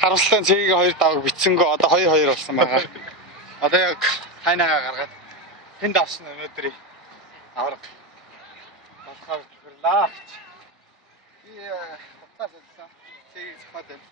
харамсалтай цэгийн 2 даваг битсэнгөө одоо 2-2 болсон байгаа. Одоо яг хайнаагаа гаргаад тэнд авсан өнөөдрийг авраг болохоор тэрлээ гэж. Би хатаас хэлсэн. Цэгийг зохиод байна.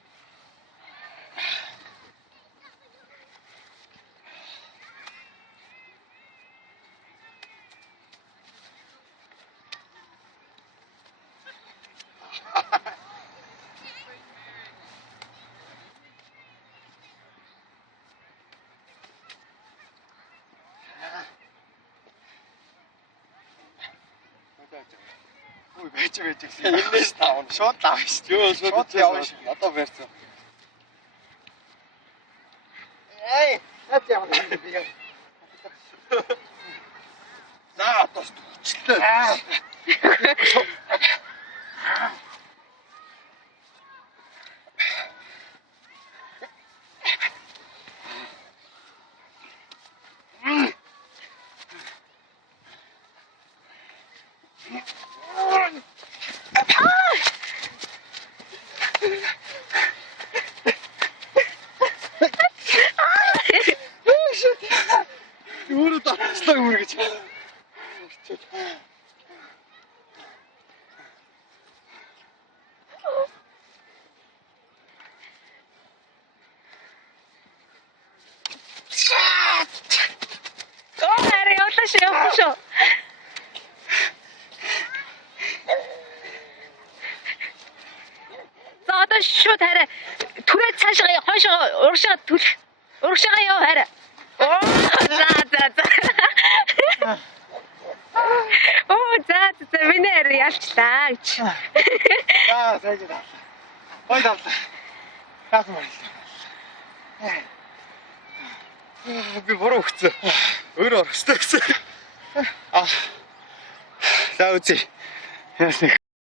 Ой байж гэсэн. Энэс таавна. Шууд таавна шүү. Юу шууд явна шүү. Одоо барьцсан. Эй, над явна би яа. За одоо өчлөө. Өөрөө татчихлаа үргэж. Ари явлаа. За одоо шууд хараа түрээ цаашаа хойшоо урагшаа яв хараа. Оо за минер ялчлаа гэж. За сайж даа. Ой давлаа. Таасан байна. Би буруу өгцөө. Өөрөө орохстой гэсэн. За үзье. Яасан.